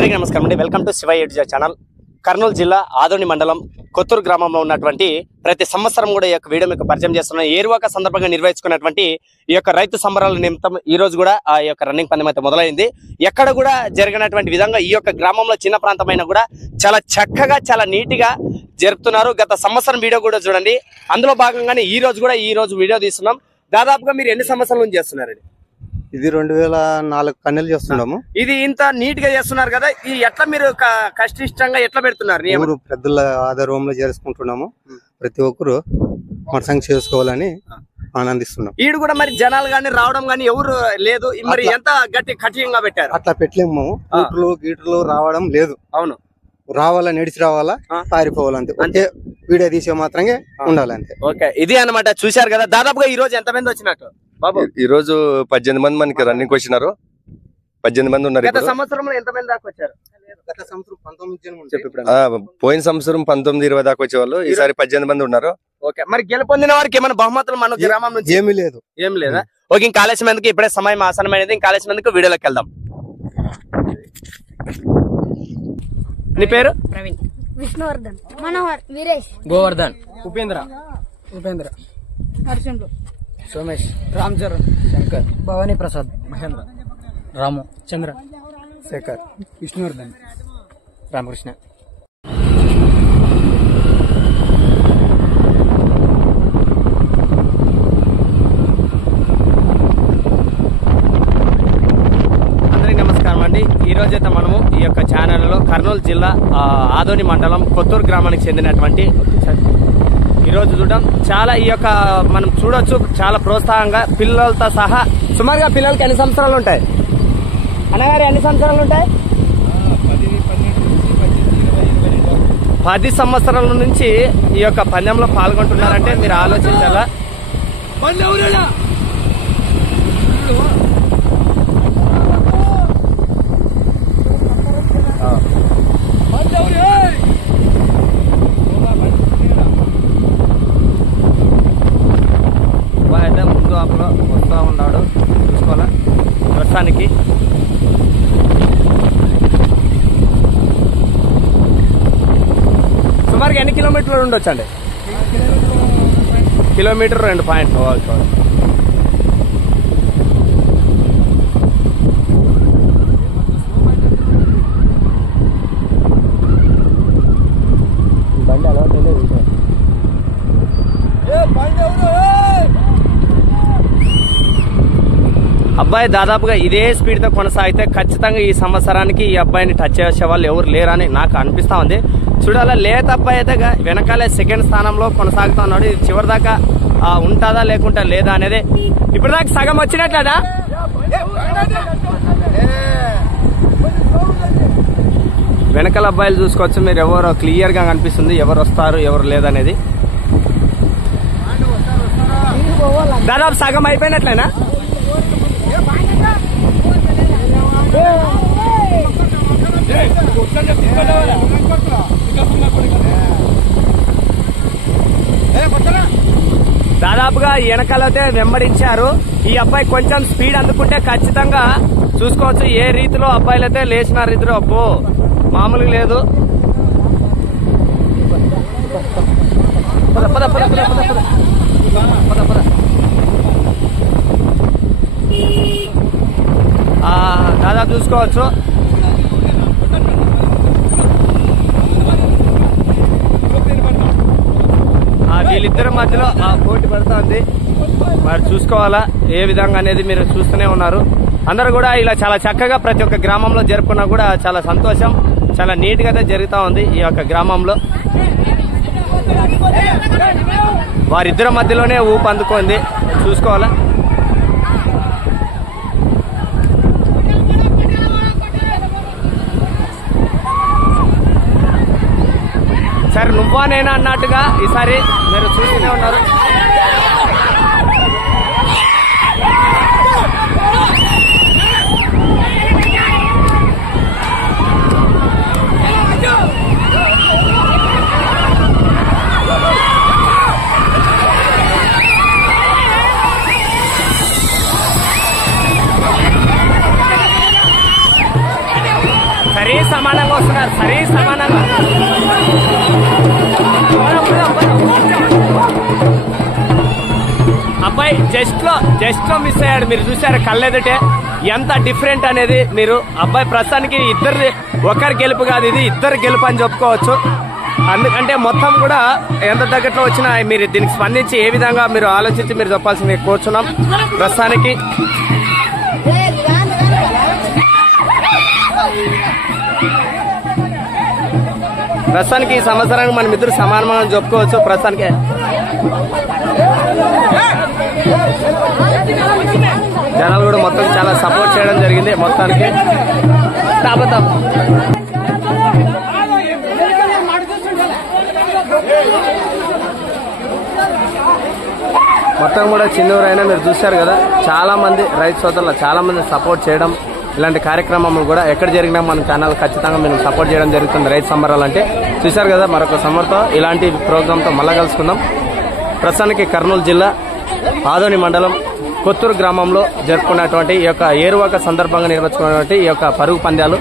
అందరికీ నమస్కారం అండి. వెల్కమ్ టు శివ ఎడ్జా ఛానల్. కర్నూలు జిల్లా ఆదోని మండలం కొత్తూరు గ్రామంలో ఉన్నటువంటి ప్రతి సంవత్సరం కూడా ఈ యొక్క వీడియో మీకు పరిచయం చేస్తున్న ఏరువాక సందర్భంగా నిర్వహించుకున్నటువంటి ఈ యొక్క రైతు సంబరాల నిమిత్తం ఈ రోజు కూడా ఆ యొక్క రన్నింగ్ పందెం అయితే మొదలైంది. ఎక్కడ కూడా జరిగినటువంటి విధంగా ఈ యొక్క గ్రామంలో చిన్న ప్రాంతమైన కూడా చాలా చక్కగా చాలా నీట్గా జరుపుతున్నారు. గత సంవత్సరం వీడియో కూడా చూడండి. అందులో భాగంగానే ఈ రోజు వీడియో తీస్తున్నాం. దాదాపుగా మీరు ఎన్ని సంవత్సరాల నుంచి చేస్తున్నారండి? ఇది 2004 కన్నెలు చేస్తున్నాము. ఇది ఇంత నీట్ గా చేస్తున్నారు కదా, ఇది ఎట్లా మీరు కష్టిష్టంగా ఎట్లా పెడుతున్నారు? ఊరు పెద్దల ఆధారంలో చేసుకుంటున్నాము. ప్రతి ఒక్కరు మన సంఖ్య చేసుకోవాలని ఆనందిస్తున్నాం. ఈడు కూడా మరి జనాలు గాని రావడం గాని ఎవరు లేదు, మరి ఎంత కఠినంగా పెట్టారు? అట్లా పెట్టలేము. గీటలు రావడం లేదు. అవును, రావాలా, నడిచి రావాలా, పారిపోవాలంతే. అంటే వీడియో తీసే మాత్రమే ఉండాలంతే. ఓకే, ఇది అన్నమాట. చూశారు కదా, దాదాపుగా ఈ రోజు ఎంత మంది వచ్చినట్టు బాబు? ఈ రోజు 18 మంది మనకి రన్నింగ్ వచ్చినారు. 18 మంది ఉన్నారు. గత సంవత్సరంలో ఎంత మంది దాకా వచ్చారు? గత సంవత్సరం 19 పోయిన సంవత్సరం 19-20 దాకా వచ్చేవాళ్ళు. ఈసారి 18 మంది ఉన్నారు. ఓకే, మరి గెలుపొందిన వారికి ఏమైనా బహుమతులు మన గ్రామం నుంచి? ఏమీ లేదు. ఏం లేదా? ఓకే, ఇంకా ఆలస్యం ఎందుకు, ఇప్పుడే సమయం ఆసనమైనది. ఇంకా ఆలస్యం ఎందుకు, వీడియోలోకి వెళ్దాం. నీ పేరు? ప్రవీణ్, విష్ణువర్ధన్, మనోహర్, వీరేష్, గోవర్ధన్, ఉపేంద్ర, నరసింహులు, సోమేష్, రామ్ చరణ్, శంకర్, భవానీ ప్రసాద్, మహేంద్ర, రాము, చంద్ర, శేఖర్, విష్ణువర్ధన్, రామకృష్ణ. నమస్కారం అండి. ఈ రోజైతే మనము ఈ యొక్క ఛానల్లో కర్నూలు జిల్లా ఆదోని మండలం కొత్తూరు గ్రామానికి చెందినటువంటి ఈరోజు చూడడం చాలా ఈ యొక్క మనం చూడొచ్చు, చాలా ప్రోత్సాహంగా పిల్లలతో సహా. సుమారుగా పిల్లలకి ఎన్ని సంవత్సరాలు ఉంటాయి అన్నగారు? ఎన్ని సంవత్సరాలు ఉంటాయి? 10 సంవత్సరాల నుంచి ఈ యొక్క పందెంలో పాల్గొంటున్నారంటే మీరు ఆలోచించాలా. అయితే ముందు ఆపలో వస్తూ ఉన్నాడు, చూసుకోవాలా. ప్రస్తుతానికి సుమారుగా ఎన్ని కిలోమీటర్లు ఉండొచ్చండి? కిలోమీటర్ 2 పాయింట్లు. బండి అలవాటు అబ్బాయి దాదాపుగా ఇదే స్పీడ్ తో కొనసాగితే ఖచ్చితంగా ఈ సంవత్సరానికి ఈ అబ్బాయిని టచ్ చేసే వాళ్ళు ఎవరు లేరని నాకు అనిపిస్తా ఉంది. చూడాలా, లేత అబ్బాయి అయితే వెనకాలే సెకండ్ స్థానంలో కొనసాగుతా ఉన్నాడు. ఇది చివరి దాకా ఉంటుందా లేకుంటా లేదా అనేది ఇప్పటిదాకా సగం వచ్చినట్లేదా? వెనకాల అబ్బాయిలు చూసుకోవచ్చు మీరు, ఎవరో క్లియర్ గా కనిపిస్తుంది ఎవరు వస్తారు ఎవరు లేదనేది. దాదాపు సగం అయిపోయినట్లేనా? దాదాపుగా వెనకాలైతే వెంబడించారు. ఈ అబ్బాయి కొంచెం స్పీడ్ అందుకుంటే ఖచ్చితంగా చూసుకోవచ్చు ఏ రీతిలో అబ్బాయిలు అయితే లేచినారు. ఇద్దరు అబ్బో మామూలుగా లేదు. పద పద పద పద పద పద పద. దాదాపు చూసుకోవచ్చు వీళ్ళిద్దరి మధ్యలో పోటీ పడుతుంది. మరి చూసుకోవాలా ఏ విధంగా అనేది మీరు చూస్తూనే ఉన్నారు. అందరూ కూడా ఇలా చాలా చక్కగా ప్రతి ఒక్క గ్రామంలో జరుపుకున్నా కూడా చాలా సంతోషం, చాలా నీట్ గా జరుగుతూ ఉంది ఈ యొక్క గ్రామంలో. వారిద్దరి మధ్యలోనే ఊపు అందుకుంది, చూసుకోవాలా. సరే నువ్వా నేనా అన్నట్టుగా ఈసారి మీరు చూస్తూనే ఉన్నారు. సరే సమానంగా వస్తున్నారు, సరే సమానంగా. అబ్బాయి జస్ట్ లో మిస్ అయ్యాడు. మీరు చూసారు కళ్ళెదుటే ఎంత డిఫరెంట్ అనేది. మీరు అబ్బాయి ప్రస్తుతానికి ఒకరి గెలుపు కాదు, ఇది ఇద్దరు గెలుపు అని చెప్పుకోవచ్చు. అందుకంటే మొత్తం కూడా ఎంత దగ్గరలో వచ్చినా మీరు దీనికి స్పందించి ఏ విధంగా మీరు ఆలోచించి మీరు చెప్పాల్సింది కోరుచున్నాం. ప్రస్తుతానికి ఈ సంవత్సరానికి మనం ఇద్దరు సమానంగా చెప్పుకోవచ్చు. ప్రస్తుతానికి జనాలు కూడా మొత్తం చాలా సపోర్ట్ చేయడం జరిగింది. మొత్తానికి మొత్తం కూడా చిన్నూరైనా మీరు చూశారు కదా, చాలా మంది రైతు సోదరులు చాలా మంది సపోర్ట్ చేయడం, ఇలాంటి కార్యక్రమాలు కూడా ఎక్కడ జరిగినా మన ఛానల్ ఖచ్చితంగా మేము సపోర్ట్ చేయడం జరుగుతుంది. రైతు సంబరాలు అంటే చూశారు కదా, మరొక సమ్మర్తో ఇలాంటి ప్రోగ్రాంతో మళ్ళా కలుసుకుందాం. ప్రస్తుతానికి కర్నూలు జిల్లా ఆదోని మండలం కొత్తూరు గ్రామంలో జరుపుకున్నటువంటి ఈ యొక్క ఏరువాక సందర్భంగా నిర్వహించుకున్నటువంటి ఈ యొక్క పరుగు పందాలు